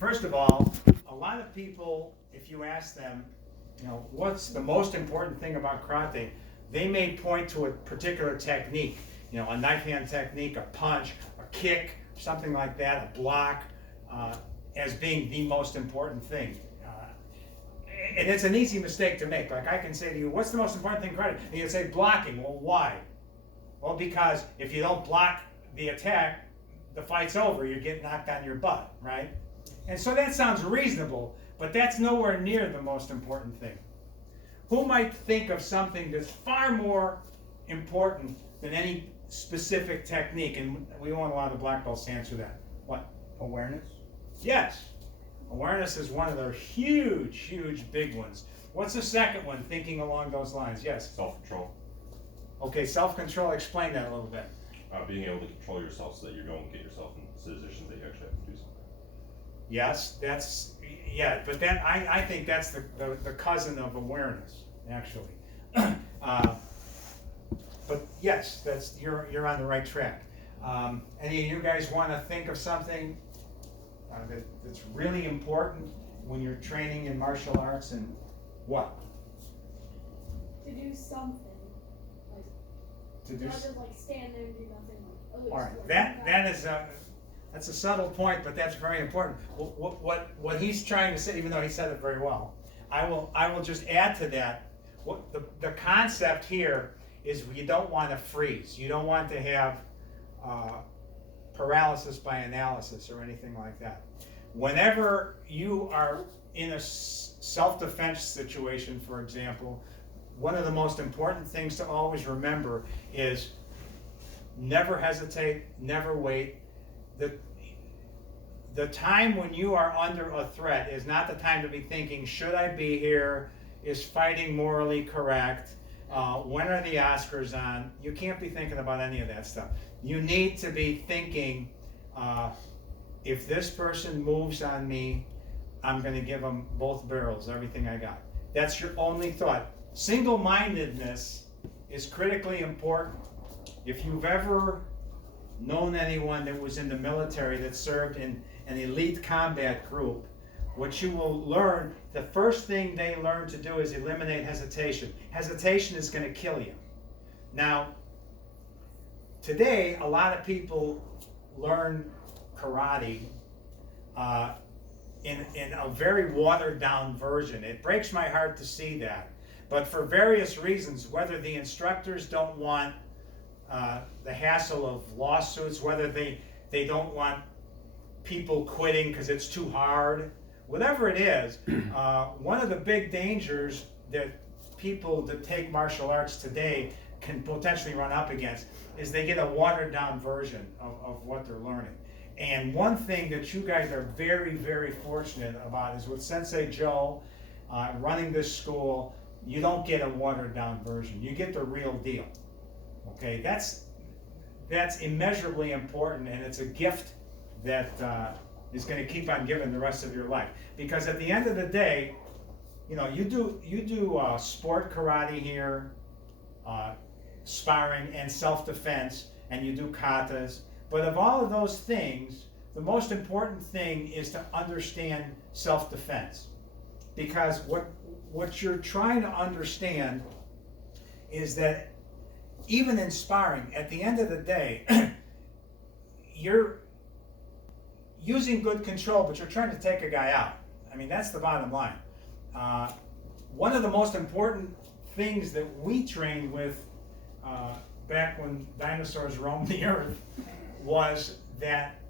First of all, a lot of people, if you ask them, what's the most important thing about karate, they may point to a particular technique, a knife hand technique, a punch, a kick, something like that, a block, as being the most important thing. And it's an easy mistake to make. Like I can say to you, what's the most important thing in karate? And you'd say blocking. Well, why? Well, because if you don't block the attack, the fight's over. You get knocked on your butt, right? And so that sounds reasonable, but that's nowhere near the most important thing. Who might think of something that's far more important than any specific technique? And we want a lot of black belts to answer that. What? Awareness? Yes. Awareness is one of the huge, huge big ones. What's the second one, thinking along those lines? Yes? Self-control. Okay, self-control, explain that a little bit. Being able to control yourself so that you don't get yourself in positions that you actually have to do something. Yes, but then I think that's the cousin of awareness, actually. But yes, you're on the right track. Any of you guys want to think of something that's really important when you're training in martial arts, and what? To do something. To do Not just like stand there and do nothing. Like, all right, that's a subtle point, but that's very important. What he's trying to say, even though he said it very well, I will just add to that. What the concept here is, you don't want to freeze. You don't want to have paralysis by analysis or anything like that. Whenever you are in a self-defense situation, for example, one of the most important things to always remember is never hesitate, never wait. The time when you are under a threat is not the time to be thinking, should I be here? Is fighting morally correct? When are the Oscars on? You can't be thinking about any of that stuff. You need to be thinking, if this person moves on me, I'm going to give them both barrels, everything I got. That's your only thought. Single-mindedness is critically important. If you've ever known anyone that was in the military that served in an elite combat group, what you will learn, the first thing they learn to do is eliminate hesitation. Hesitation is going to kill you. Now, today, a lot of people learn karate in a very watered-down version. It breaks my heart to see that. But for various reasons, whether the instructors don't want the hassle of lawsuits, whether they don't want people quitting because it's too hard, whatever it is, one of the big dangers that people that take martial arts today can potentially run up against is they get a watered down version of what they're learning. And one thing that you guys are very, very fortunate about is with Sensei Joe running this school, you don't get a watered down version. You get the real deal. Okay, that's immeasurably important, and it's a gift that is going to keep on giving the rest of your life. Because at the end of the day, you do sport karate here, sparring and self-defense, and you do katas. But of all of those things, the most important thing is to understand self-defense. Because what you're trying to understand is that even in sparring, at the end of the day, you're using good control, but you're trying to take a guy out. I mean, that's the bottom line. One of the most important things that we trained with back when dinosaurs roamed the earth was that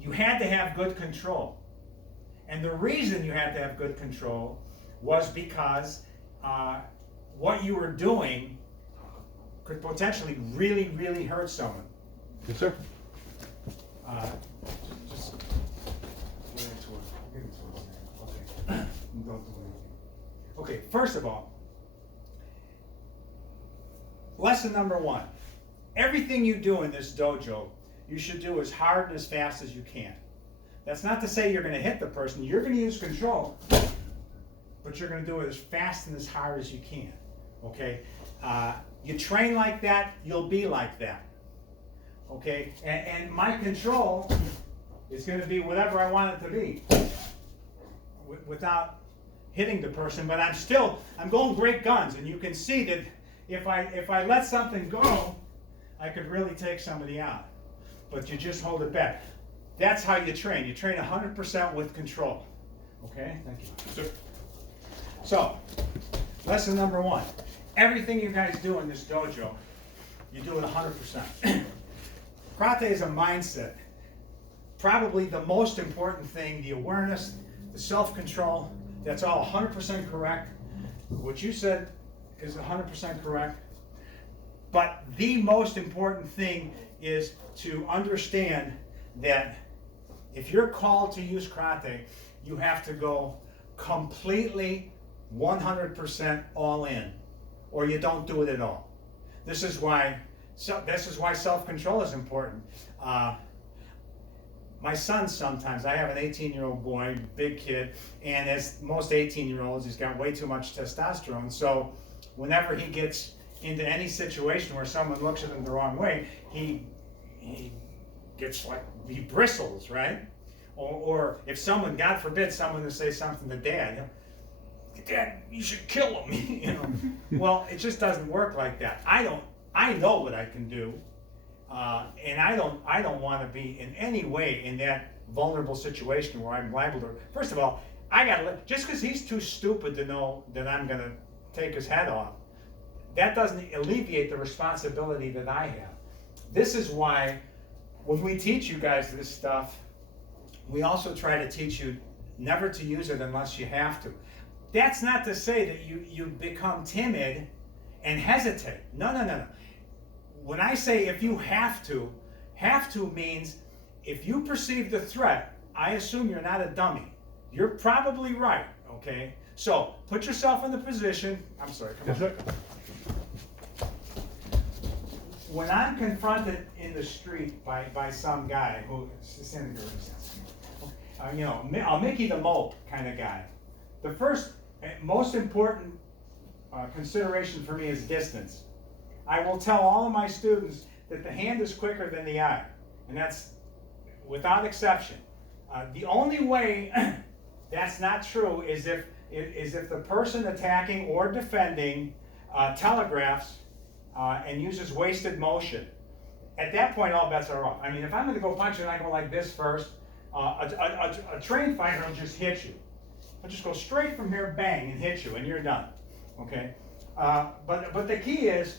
you had to have good control. And the reason you had to have good control was because what you were doing could potentially really, really hurt someone. Yes, sir. Just get into it. Okay. Don't do anything. Okay, first of all, lesson number one. Everything you do in this dojo, you should do as hard and as fast as you can. That's not to say you're going to hit the person. You're going to use control, but you're going to do it as fast and as hard as you can. Okay? You train like that, you'll be like that. Okay? And my control is going to be whatever I want it to be without hitting the person, but I'm going great guns, and you can see that if I let something go, I could really take somebody out, but you just hold it back. That's how you train. You train 100% with control. Okay, thank you. Sir. So, lesson number 1. Everything you guys do in this dojo, you do it 100%. Karate is a mindset. Probably the most important thing, the awareness, the self-control, that's all 100% correct. What you said is 100% correct. But the most important thing is to understand that if you're called to use karate, you have to go completely 100% all in, or you don't do it at all. This is why self-control is important. My son sometimes, I have an 18-year-old boy, big kid, and as most 18-year-olds, he's got way too much testosterone. So whenever he gets into any situation where someone looks at him the wrong way, he gets like, he bristles, right? Or if someone, God forbid, someone will say something to Dad, Dad, you should kill him. You know. Well, it just doesn't work like that. I know what I can do. And I don't want to be in any way in that vulnerable situation where I'm liable to. First of all, just because he's too stupid to know that I'm going to take his head off, that doesn't alleviate the responsibility that I have. This is why when we teach you guys this stuff, we also try to teach you never to use it unless you have to. That's not to say that you become timid and hesitate. No. When I say if you have to means if you perceive the threat, I assume you're not a dummy. You're probably right, okay? So put yourself in the position. I'm sorry, come on. When I'm confronted in the street by some guy who is a Mickey the Mope kind of guy, the first most important consideration for me is distance. I will tell all of my students that the hand is quicker than the eye, and that's without exception. The only way that's not true is if the person attacking or defending telegraphs and uses wasted motion. At that point, all bets are off. I mean, if I'm going to go punch and I go like this first, a trained fighter will just hit you. I'll just go straight from here, bang, and hit you, and you're done. Okay? But the key is,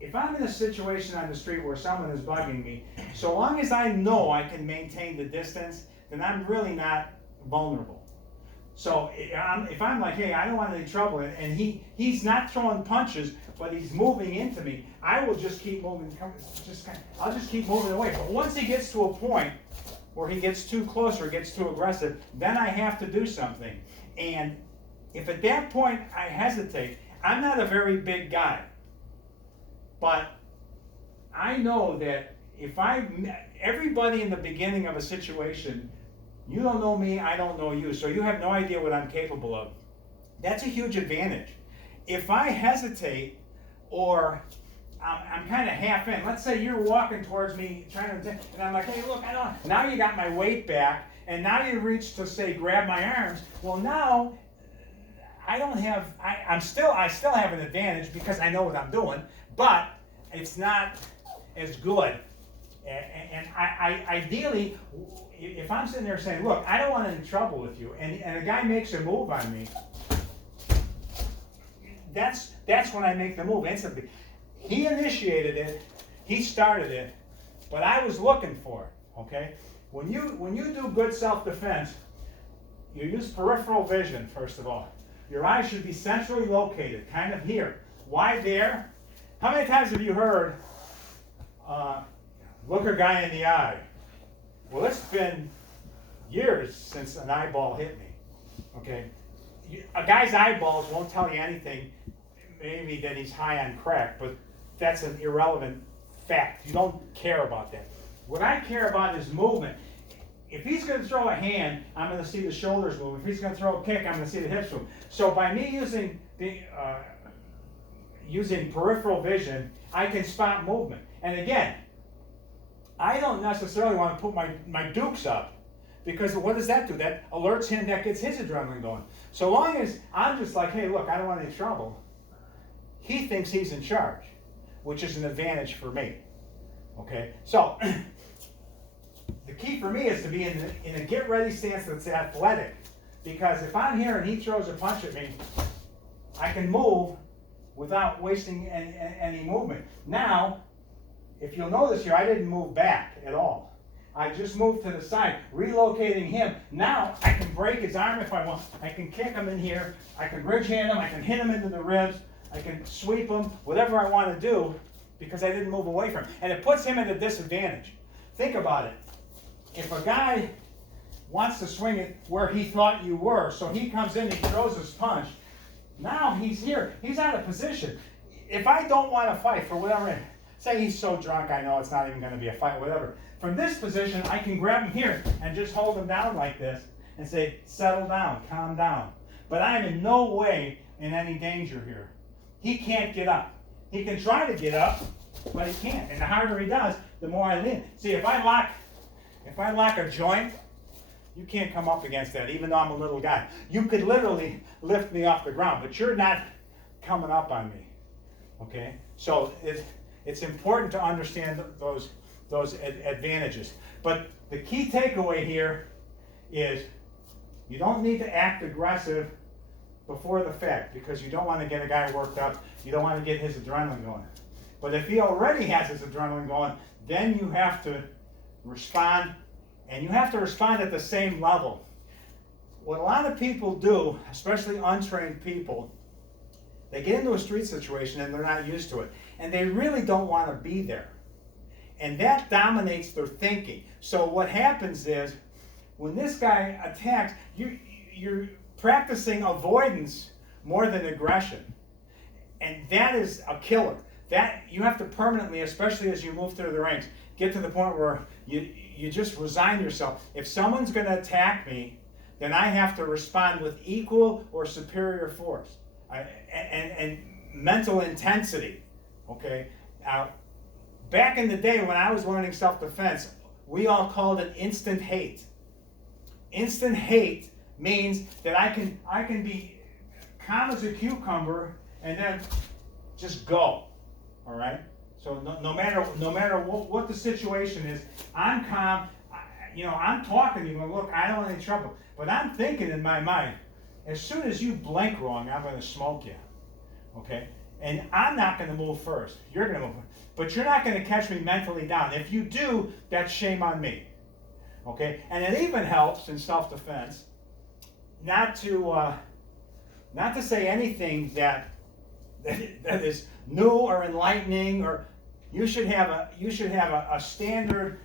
if I'm in a situation on the street where someone is bugging me, so long as I know I can maintain the distance, then I'm really not vulnerable. So if I'm like, hey, I don't want any trouble, and he's not throwing punches, but he's moving into me, I will just keep moving. I'll just keep moving away. But once he gets to a point where he gets too close or gets too aggressive, then I have to do something. And if at that point I hesitate, I'm not a very big guy. But I know that everybody in the beginning of a situation, you don't know me, I don't know you, so you have no idea what I'm capable of. That's a huge advantage. If I hesitate or I'm kind of half in, let's say you're walking towards me and I'm like, hey, look, I don't. Now you got my weight back, and now you reach to say grab my arms. Well, now I don't have. I still have an advantage because I know what I'm doing, but it's not as good. And I ideally, if I'm sitting there saying, look, I don't want any trouble with you, and a guy makes a move on me, that's when I make the move instantly. He initiated it, he started it, but I was looking for it, okay? When you do good self-defense, you use peripheral vision, first of all. Your eyes should be centrally located, kind of here. Why there? How many times have you heard, look a guy in the eye? Well, it's been years since an eyeball hit me, okay? A guy's eyeballs won't tell you anything, maybe that he's high on crack, but that's an irrelevant fact. You don't care about that. What I care about is movement. If he's going to throw a hand, I'm going to see the shoulders move. If he's going to throw a kick, I'm going to see the hips move. So by me using peripheral vision, I can spot movement. And again, I don't necessarily want to put my dukes up. Because what does that do? That alerts him, that gets his adrenaline going. So long as I'm just like, hey, look, I don't want any trouble, he thinks he's in charge, which is an advantage for me. Okay? So, the key for me is to be in a get-ready stance that's athletic. Because if I'm here and he throws a punch at me, I can move without wasting any movement. Now, if you'll notice here, I didn't move back at all. I just moved to the side, relocating him. Now, I can break his arm if I want. I can kick him in here. I can bridge hand him. I can hit him into the ribs. I can sweep him, whatever I want to do, because I didn't move away from him. And it puts him at a disadvantage. Think about it. If a guy wants to swing it where he thought you were, so he comes in, he throws his punch, now he's here. He's out of position. If I don't want to fight for whatever, say he's so drunk, I know it's not even going to be a fight, whatever. From this position, I can grab him here and just hold him down like this and say, settle down, calm down. But I'm in no way in any danger here. He can't get up. He can try to get up, but he can't. And the harder he does, the more I lean. See, if I lock a joint, you can't come up against that, even though I'm a little guy. You could literally lift me off the ground, but you're not coming up on me. Okay? So it's important to understand those advantages. But the key takeaway here is you don't need to act aggressive before the fact, because you don't want to get a guy worked up. You don't want to get his adrenaline going. But if he already has his adrenaline going, then you have to respond, and you have to respond at the same level. What a lot of people do, especially untrained people, they get into a street situation and they're not used to it. And they really don't want to be there. And that dominates their thinking. So what happens is, when this guy attacks, you're practicing avoidance more than aggression. And that is a killer. That you have to permanently, especially as you move through the ranks, get to the point where you just resign yourself. If someone's going to attack me, then I have to respond with equal or superior force and mental intensity. Okay? Back in the day when I was learning self-defense, we all called it instant hate. Instant hate means that I can be calm as a cucumber and then just go. All right? So no matter what the situation is, I'm calm. I'm talking to you, and look, I don't want any trouble. But I'm thinking in my mind, as soon as you blink wrong, I'm going to smoke you. Okay? And I'm not going to move first. You're going to move first. But you're not going to catch me mentally down. If you do, that's shame on me. Okay? And it even helps in self-defense not to say anything that is new or enlightening, or you should have a standard,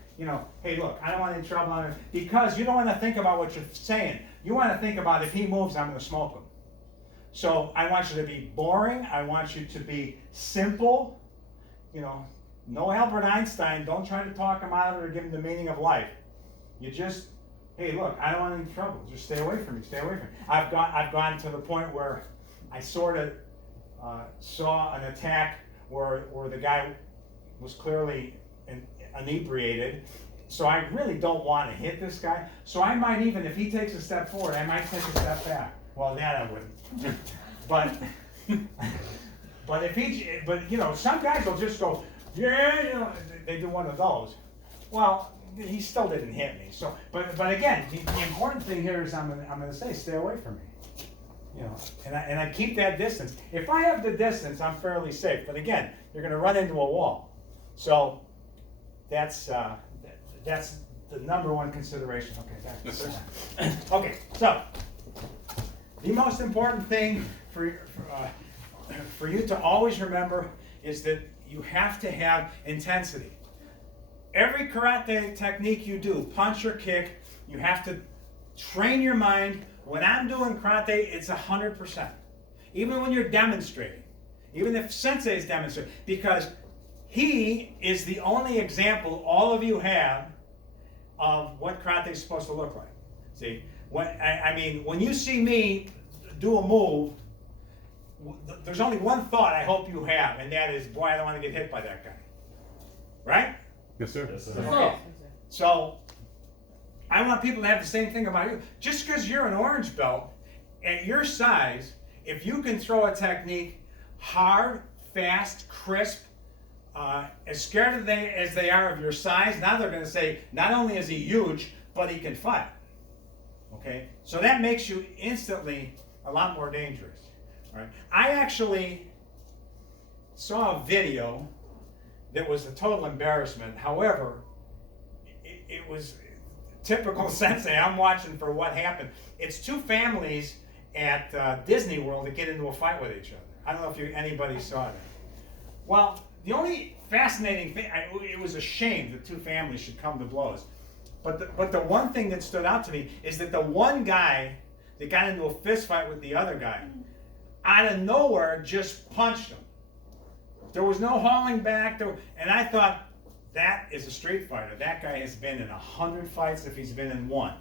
hey, look, I don't want any trouble on it, because you don't want to think about what you're saying. You want to think about, if he moves, I'm going to smoke him. So I want you to be boring. I want you to be simple. No Albert Einstein. Don't try to talk him out of it or give him the meaning of life. You just, hey, look, I don't want any trouble. Just stay away from me. Stay away from me. I've gone to the point where I sort of saw an attack where the guy was clearly inebriated. So I really don't want to hit this guy. So I might even, if he takes a step forward, I might take a step back. Well, that I wouldn't. But some guys will just go, yeah, they do one of those. Well, he still didn't hit me. So, but again, the important thing here is I'm going to say, stay away from me. And I keep that distance. If I have the distance, I'm fairly safe. But again, you're going to run into a wall. So that's the number one consideration. Okay, thanks. Okay, so the most important thing for you to always remember is that you have to have intensity. Every karate technique you do, punch or kick, you have to train your mind. When I'm doing karate, it's 100%. Even when you're demonstrating, even if Sensei is demonstrating, because he is the only example all of you have of what karate is supposed to look like. See, when you see me do a move, there's only one thought I hope you have, and that is, boy, I don't want to get hit by that guy. Right? Yes, sir. Yes, sir. Okay. So I want people to have the same thing about you. Just because you're an orange belt, at your size, if you can throw a technique hard, fast, crisp, as scared as they are of your size, now they're going to say, not only is he huge, but he can fight. Okay? So that makes you instantly a lot more dangerous. All right? I actually saw a video that was a total embarrassment. However, it was typical Sensei. I'm watching for what happened. It's two families at Disney World that get into a fight with each other. I don't know if anybody saw that. Well, the only fascinating thing, it was a shame that two families should come to blows. But the one thing that stood out to me is that the one guy that got into a fist fight with the other guy, out of nowhere, just punched him. There was no hauling back. And I thought, that is a street fighter. That guy has been in 100 fights if he's been in one.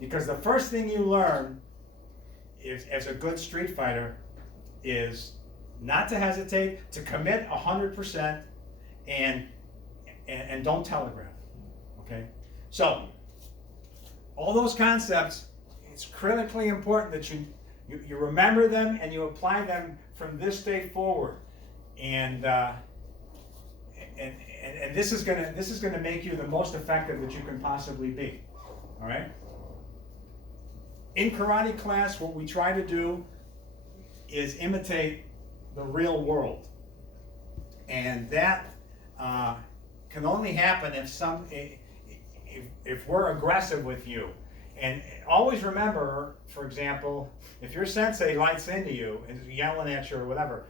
Because the first thing you learn is, as a good street fighter, is not to hesitate, to commit 100%, and don't telegraph. Okay? So, all those concepts, it's critically important that you remember them and you apply them from this day forward. And this is gonna make you the most effective that you can possibly be. All right? In karate class, what we try to do is imitate the real world, and that can only happen if we're aggressive with you. And always remember, for example, if your sensei lights into you and is yelling at you or whatever,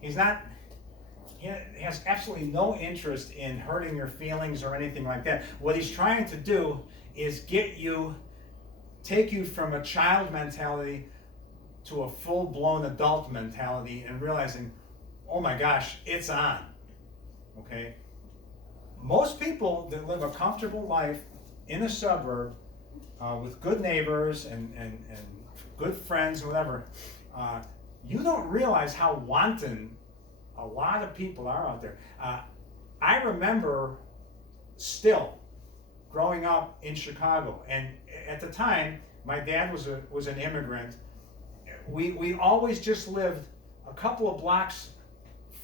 he has absolutely no interest in hurting your feelings or anything like that. What he's trying to do is take you from a child mentality to a full-blown adult mentality and realizing, oh my gosh, it's on. Okay? Most people that live a comfortable life in a suburb with good neighbors and good friends, whatever, you don't realize how wanton a lot of people are out there. I remember still growing up in Chicago, and at the time, my dad was an immigrant. We always just lived a couple of blocks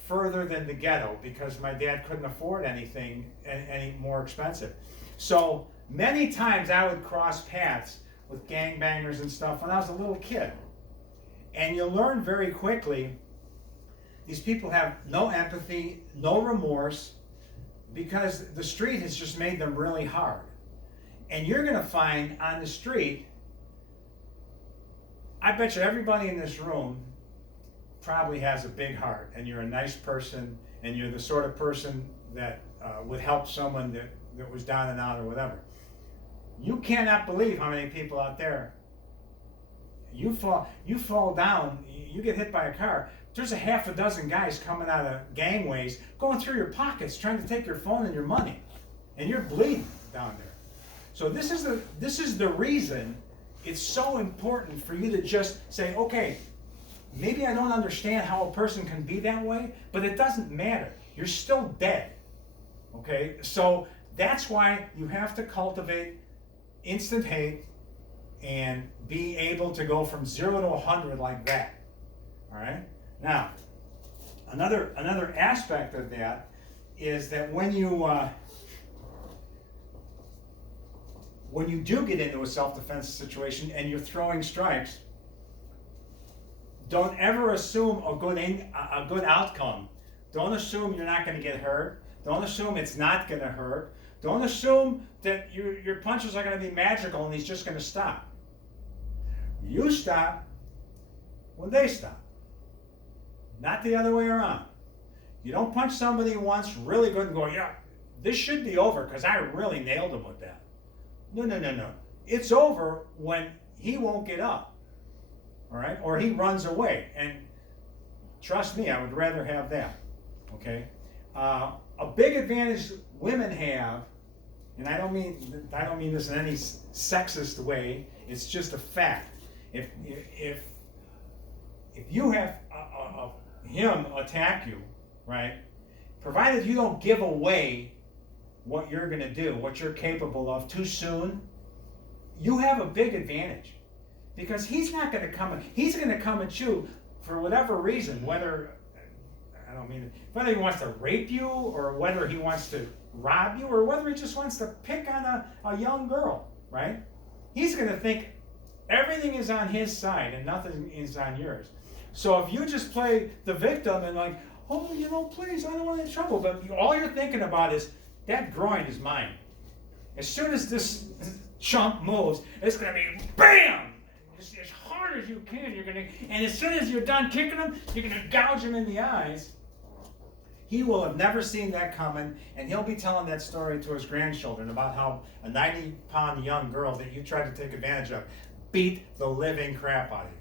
further than the ghetto because my dad couldn't afford anything any more expensive. So many times I would cross paths with gangbangers and stuff when I was a little kid. And you learn very quickly, these people have no empathy, no remorse, because the street has just made them really hard. And you're going to find on the street, I bet you everybody in this room probably has a big heart, and you're a nice person, and you're the sort of person that would help someone that was down and out or whatever. You cannot believe how many people out there, you fall down, you get hit by a car, there's a half a dozen guys coming out of gangways, going through your pockets, trying to take your phone and your money, and you're bleeding down there. So this is the reason it's so important for you to just say, okay, maybe I don't understand how a person can be that way, but it doesn't matter. You're still dead. Okay? So that's why you have to cultivate instant hate and be able to go from 0 to 100 like that. All right? Now, another aspect of that is that when you do get into a self-defense situation and you're throwing strikes, don't ever assume a good outcome. Don't assume you're not going to get hurt. Don't assume it's not going to hurt. Don't assume that your punches are going to be magical and he's just going to stop. You stop when they stop. Not the other way around. You don't punch somebody once really good and go, yeah, this should be over because I really nailed him with that. No. It's over when he won't get up. All right? Or he runs away. And trust me, I would rather have that. Okay? A big advantage women have, and I don't mean this in any sexist way, it's just a fact. If you have him attack you, right, provided you don't give away what you're going to do, what you're capable of too soon, you have a big advantage because he's not going to come at you for whatever reason, whether whether he wants to rape you or whether he wants to rob you or whether he just wants to pick on a young girl, right? He's going to think everything is on his side and nothing is on yours. So if you just play the victim and like, oh, please, I don't want any trouble, but all you're thinking about is that groin is mine. As soon as this chump moves, it's going to be BAM! Just as hard as you can, and as soon as you're done kicking him, you're going to gouge him in the eyes. He will have never seen that coming, and he'll be telling that story to his grandchildren about how a 90-pound young girl that you tried to take advantage of beat the living crap out of you.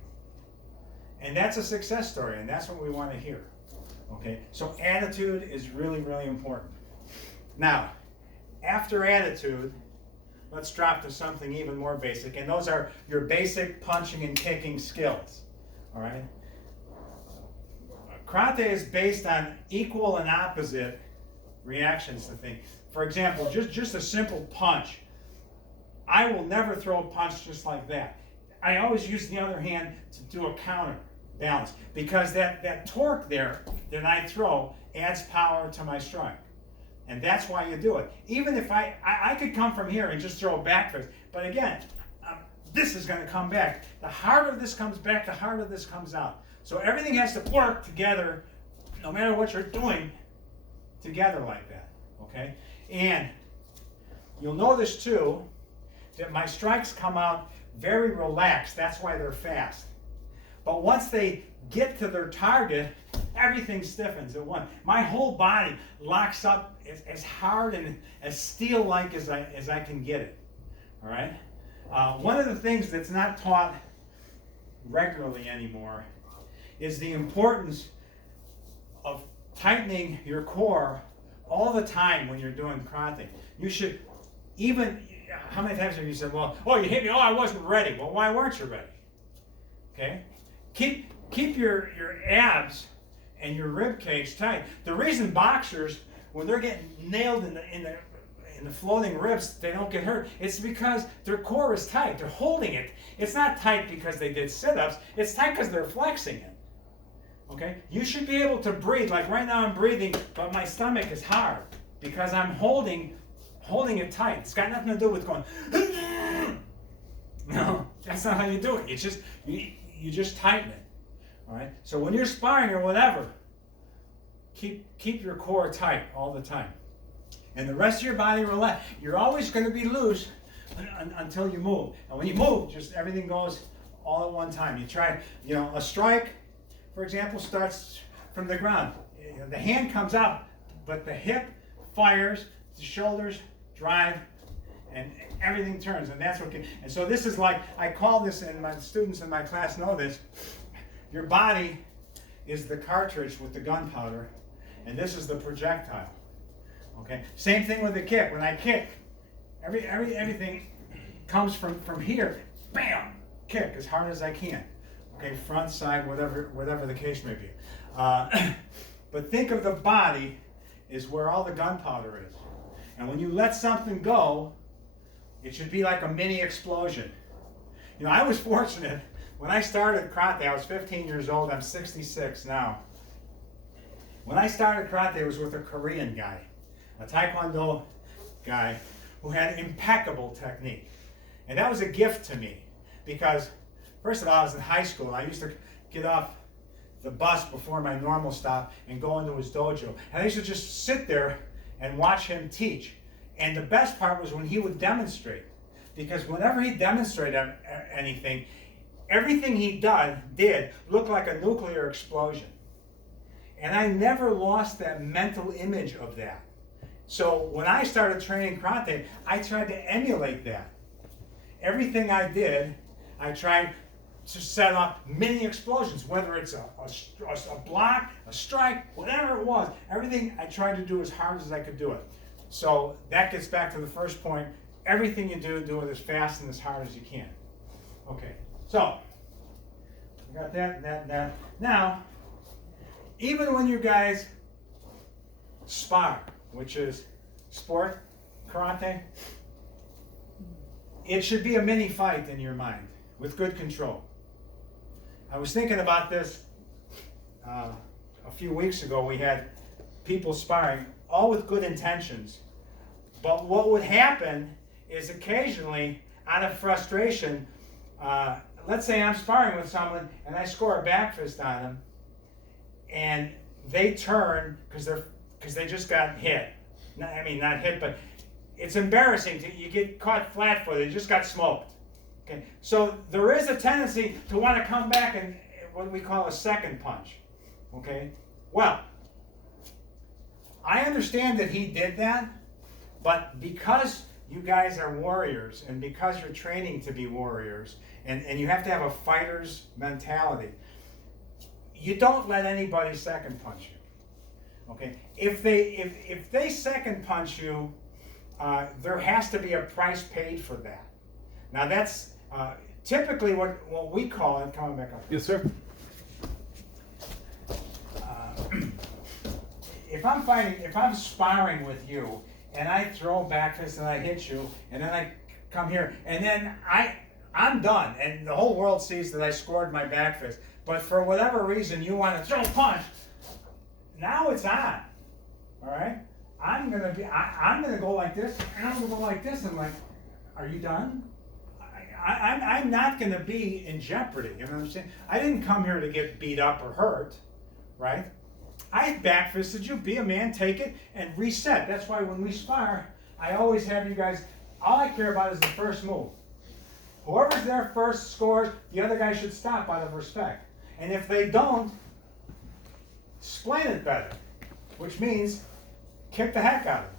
And that's a success story, and that's what we want to hear. Okay? So attitude is really, really important. Now, after attitude, let's drop to something even more basic, and those are your basic punching and kicking skills. All right? Karate is based on equal and opposite reactions to things. For example, just a simple punch. I will never throw a punch just like that. I always use the other hand to do a counter balance because that torque there that I throw adds power to my strike. And that's why you do it. Even if I could come from here and just throw a back fist, but again, this is going to come back. The harder this comes back, the harder this comes out. So everything has to work together, no matter what you're doing, together like that, okay? And you'll notice too that my strikes come out very relaxed. That's why they're fast. But once they get to their target, everything stiffens at once. My whole body locks up as hard and as steel-like as I can get it, all right? One of the things that's not taught regularly anymore is the importance of tightening your core all the time when you're doing karate. You should how many times have you said, well, oh, you hit me, oh, I wasn't ready. Well, why weren't you ready? Okay? Keep your abs and your rib cage tight. The reason boxers, when they're getting nailed in the floating ribs, they don't get hurt, it's because their core is tight. They're holding it. It's not tight because they did sit-ups. It's tight because they're flexing it. Okay? You should be able to breathe. Like right now I'm breathing, but my stomach is hard because I'm holding it tight. It's got nothing to do with going, no, that's not how you do it. It's just, you just tighten it. All right? So when you're sparring or whatever, keep your core tight all the time. And the rest of your body relax. You're always going to be loose until you move. And when you move, just everything goes all at one time. You try, a strike, for example, starts from the ground. The hand comes out, but the hip fires, the shoulders drive, and everything turns. And that's what. And so this is like, I call this, and my students in my class know this. Your body is the cartridge with the gunpowder, and this is the projectile. Okay. Same thing with the kick. When I kick, everything comes from here. Bam! Kick as hard as I can. Okay, front, side, whatever the case may be. But think of the body is where all the gunpowder is. And when you let something go, it should be like a mini explosion. I was fortunate. When I started karate, I was 15 years old. I'm 66 now. When I started karate, it was with a Korean guy, a Taekwondo guy who had impeccable technique. And that was a gift to me because, first of all, I was in high school. I used to get off the bus before my normal stop and go into his dojo. And I used to just sit there and watch him teach. And the best part was when he would demonstrate. Because whenever he demonstrated anything, everything he did looked like a nuclear explosion. And I never lost that mental image of that. So when I started training karate, I tried to emulate that. Everything I did, I tried to set up mini explosions, whether it's a block, a strike, whatever it was. Everything I tried to do as hard as I could do it. So that gets back to the first point. Everything you do it as fast and as hard as you can. Okay, so we got that. Now, even when you guys spar, which is sport, karate, it should be a mini fight in your mind with good control. I was thinking about this a few weeks ago. We had people sparring, all with good intentions. But what would happen is occasionally, out of frustration, let's say I'm sparring with someone and I score a back fist on them, and they turn because they just got hit. Not hit, but it's embarrassing. You get caught flat-footed. You just got smoked. Okay, so there is a tendency to want to come back and what we call a second punch. Okay, well, I understand that he did that, but because you guys are warriors and because you're training to be warriors and you have to have a fighter's mentality, you don't let anybody second punch you. Okay, if they second punch you, there has to be a price paid for that. Now that's typically what we call it. Coming back up. Yes, sir. If I'm sparring with you, and I throw back fist and I hit you, and then I come here, and then I'm done, and the whole world sees that I scored my back fist. But for whatever reason, you want to throw a punch. Now it's on. All right. I'm gonna go like this, and I'm gonna go like this. I'm like, are you done? I'm not gonna be in jeopardy. You know what I'm saying? I didn't come here to get beat up or hurt, right? I back fisted you. Be a man, take it, and reset. That's why when we spar, I always have you guys. All I care about is the first move. Whoever's there first scores. The other guy should stop out of respect. And if they don't, explain it better, which means kick the heck out of him.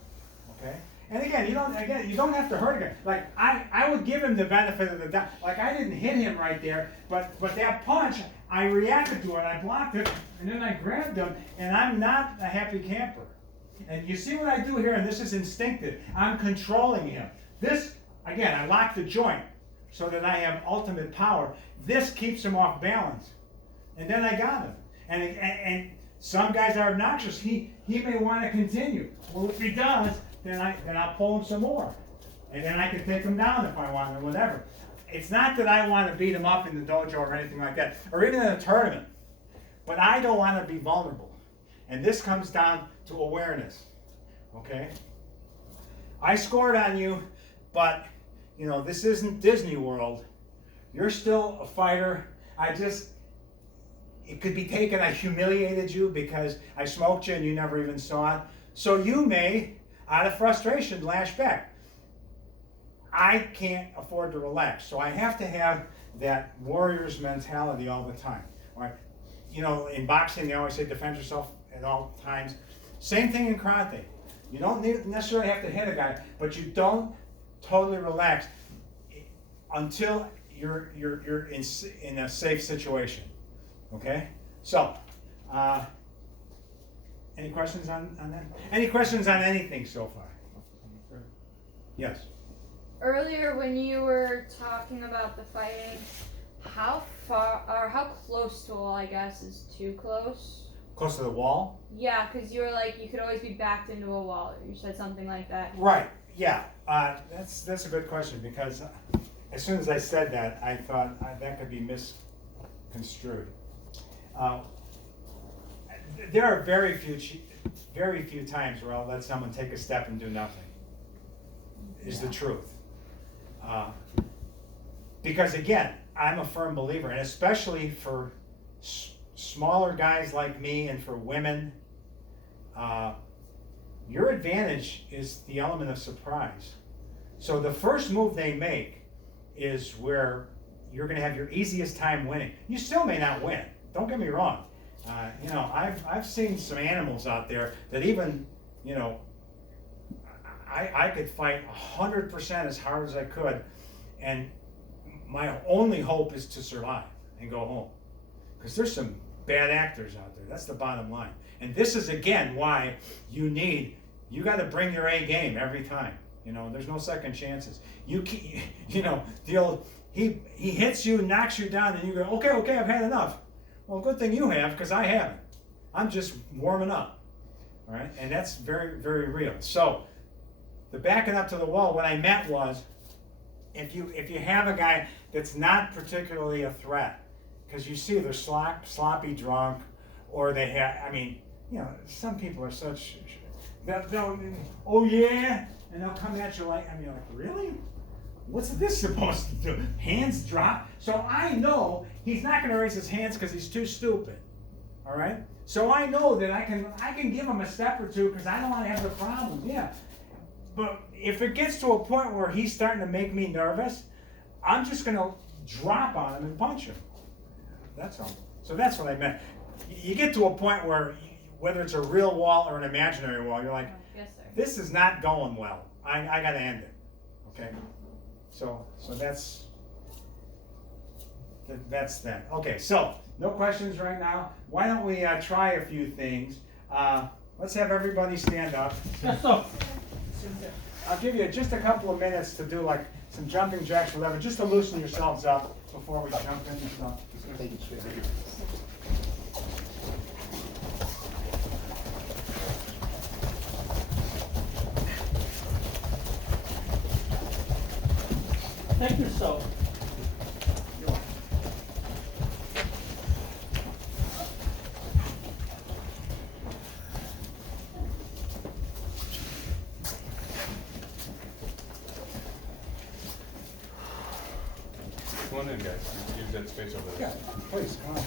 Okay? And again, you don't have to hurt a guy. Like I would give him the benefit of the doubt. Like I didn't hit him right there, but that punch, I reacted to it, I blocked it, and then I grabbed him, and I'm not a happy camper. And you see what I do here, and this is instinctive. I'm controlling him. This, again, I lock the joint so that I have ultimate power. This keeps him off balance. And then I got him. And some guys are obnoxious. He may want to continue. Well, if he does, then I'll pull him some more. And then I can take him down if I want or whatever. It's not that I want to beat him up in the dojo or anything like that, or even in a tournament. But I don't want to be vulnerable. And this comes down to awareness. Okay? I scored on you, but this isn't Disney World. You're still a fighter. It could be taken I humiliated you because I smoked you and you never even saw it. So you may, out of frustration, lash back. I can't afford to relax, so I have to have that warrior's mentality all the time. All right? In boxing, they always say defend yourself at all times. Same thing in karate. You don't necessarily have to hit a guy, but you don't totally relax until you're in a safe situation. Okay? So, any questions on that? Any questions on anything so far? Yes. Earlier, when you were talking about the fighting, how far or how close to a wall, I guess, is too close? Close to the wall? Yeah, because you were like, you could always be backed into a wall. You said something like that. Right. Yeah. That's a good question because as soon as I said that, I thought that could be misconstrued. There are very few times where I'll let someone take a step and do nothing. Is the truth. Because again, I'm a firm believer, and especially for smaller guys like me and for women, your advantage is the element of surprise. So the first move they make is where you're going to have your easiest time winning. You still may not win. Don't get me wrong. I've seen some animals out there that even, I could fight 100% as hard as I could, and my only hope is to survive and go home. Because there's some bad actors out there. That's the bottom line. And this is, again, why you got to bring your A game every time. There's no second chances. The old, he hits you, knocks you down, and you go, okay, I've had enough. Well, good thing you have, because I haven't. I'm just warming up. All right? And that's very, very real. So, the backing up to the wall, what I meant was, if you have a guy that's not particularly a threat, because you see they're sloppy drunk, or they have, I mean, you know, some people are such, they'll oh yeah, and they'll come at you like, I mean, like, really? What's this supposed to do? Hands drop? So I know he's not gonna raise his hands because he's too stupid. All right? So I know that I can give him a step or two because I don't want to have the problems. Yeah. But if it gets to a point where he's starting to make me nervous, I'm just gonna drop on him and punch him. That's all. So that's what I meant. You get to a point where, whether it's a real wall or an imaginary wall, you're like, Yes, sir. this is not going well. I gotta end it. Okay? So that's that. Okay, so no questions right now. Why don't we try a few things? Let's have everybody stand up. I'll give you just a couple of minutes to do like some jumping jacks or whatever, just to loosen yourselves up before we jump into stuff. Thank yourself. Come on in, guys. You've got space over there. Yeah, please, come on.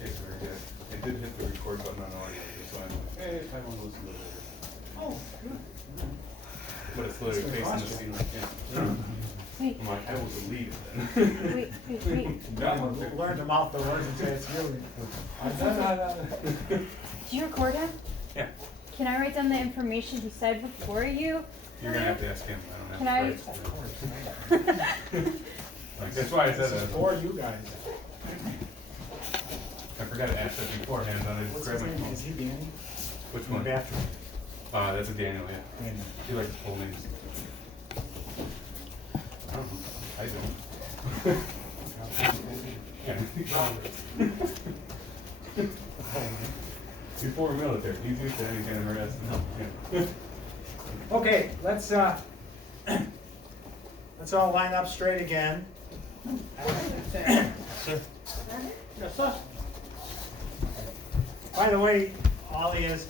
Okay, very good. I did hit the record button on audio, so I'm like, hey, if I want to listen to it later. Oh, good. But it's literally That's facing the good. scene like, yeah. Wait, I'm like, I will delete it then. wait. That one too. Learn to mouth the words and say it's really. Do you record him? Yeah. Can I write down the information he said before you? You're gonna have to ask him. I Can don't I- have the rights. Like, that's why I said This is that. for you guys. I forgot to ask that beforehand, and I just What's grabbed his my name? phone. Is he Danny? Which In the one? bathroom. That's a Daniel, yeah. Danny. He likes full names. I don't know. I don't. Yeah. Before military, he's used to any kind of harassment. Yeah. Okay, let's all line up straight again. Yes, sir. By the way, Ollie is,